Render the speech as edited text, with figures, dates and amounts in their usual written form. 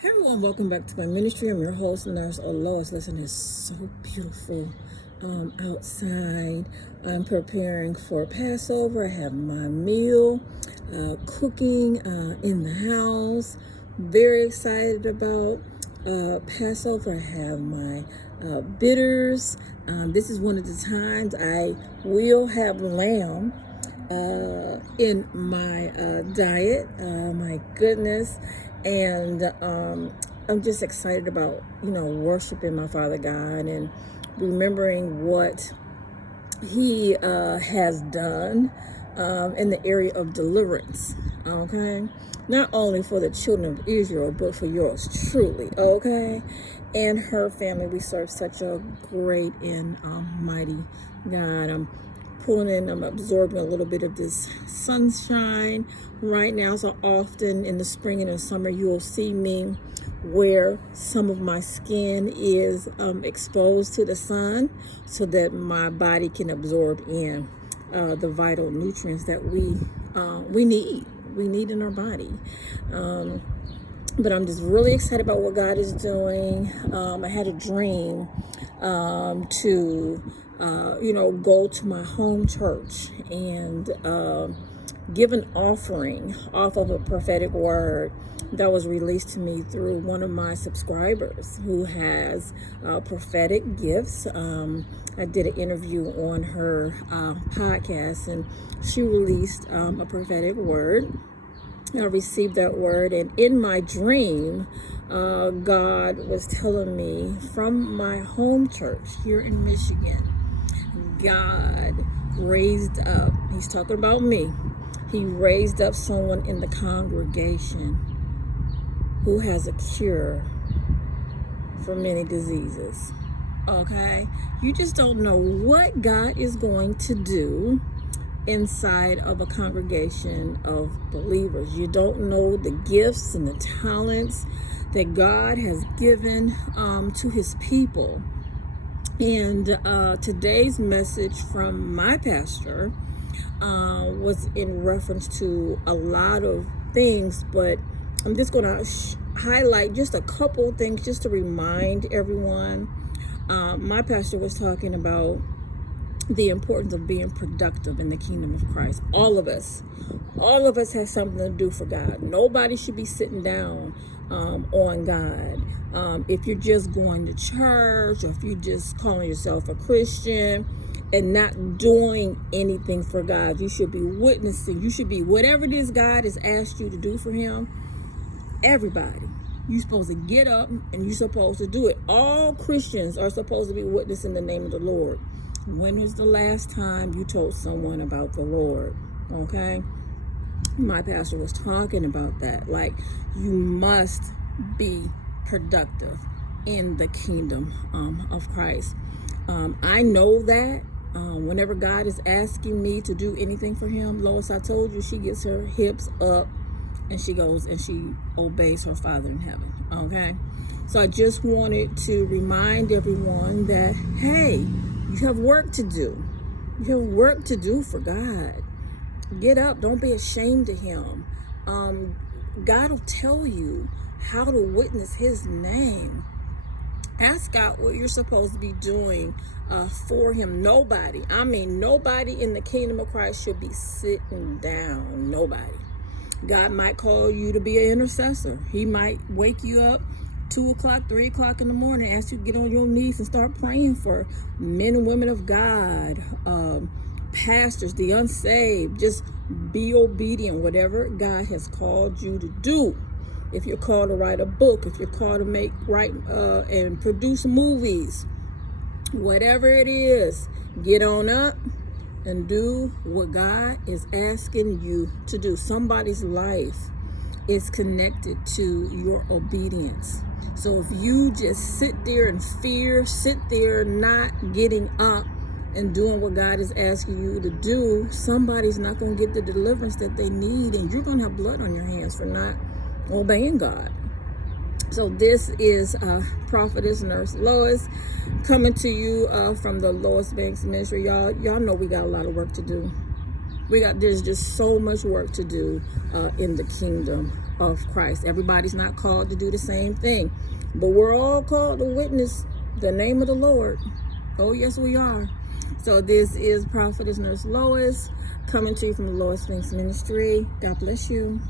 Hey everyone, welcome back to my ministry. I'm your host, Nurse Lois. Listen, it's so beautiful outside. I'm preparing for Passover. I have my meal cooking in the house. Very excited about Passover. I have my bitters. This is one of the times I will have lamb in my diet. My goodness. And I'm just excited about, worshiping my Father God and remembering what He has done in the area of deliverance. Okay. Not only for the children of Israel, but for yours truly. Okay. And her family. We serve such a great and mighty God. I'm absorbing a little bit of this sunshine right now. So often in the spring and the summer, you'll see me where some of my skin is exposed to the sun so that my body can absorb in the vital nutrients that we need in our body. But I'm just really excited about what God is doing. I had a dream to go to my home church and give an offering off of a prophetic word that was released to me through one of my subscribers who has prophetic gifts. I did an interview on her podcast, and she released a prophetic word. I received that word, and in my dream, God was telling me from my home church here in Michigan, God raised up, He's talking about me, He raised up someone in the congregation who has a cure for many diseases. Okay? You just don't know what God is going to do inside of a congregation of believers. You don't know the gifts and the talents that God has given to His people. And today's message from my pastor was in reference to a lot of things, but I'm just going to highlight just a couple things just to remind everyone. My pastor was talking about the importance of being productive in the kingdom of Christ. All of us have something to do for God. Nobody should be sitting down on God. If you're just going to church, or if you're just calling yourself a Christian and not doing anything for God, you should be witnessing. You should be whatever it is God has asked you to do for Him. Everybody, you're supposed to get up and you're supposed to do it. All Christians are supposed to be witnessing the name of the Lord. When was the last time you told someone about the Lord? Okay? My pastor was talking about that. Like, you must be productive in the kingdom of Christ. I know that whenever God is asking me to do anything for Him, Lois, I told you, she gets her hips up and she goes and she obeys her Father in heaven. Okay? So I just wanted to remind everyone that, hey, you have work to do. You have work to do for God. Get up. Don't be ashamed of Him. God will tell you how to witness His name. Ask God what you're supposed to be doing for Him. Nobody in the kingdom of Christ should be sitting down. Nobody. God might call you to be an intercessor. He might wake you up 2 o'clock, 3 o'clock in the morning, ask you to get on your knees and start praying for men and women of God, pastors, the unsaved. Just be obedient, whatever God has called you to do. If you're called to write a book, if you're called to write and produce movies, whatever it is, get on up and do what God is asking you to do. Somebody's life is connected to your obedience. So if you just sit there in fear, sit there not getting up and doing what God is asking you to do, somebody's not going to get the deliverance that they need, and you're going to have blood on your hands for not obeying God. So this is Prophetess Nurse Lois coming to you from the Lois Banks Ministry. Y'all know we got a lot of work to do. There's just so much work to do in the kingdom of Christ. Everybody's not called to do the same thing, but we're all called to witness the name of the Lord. Oh, yes, we are. So this is Prophetess Nurse Lois coming to you from the Lois Spinks Ministry. God bless you.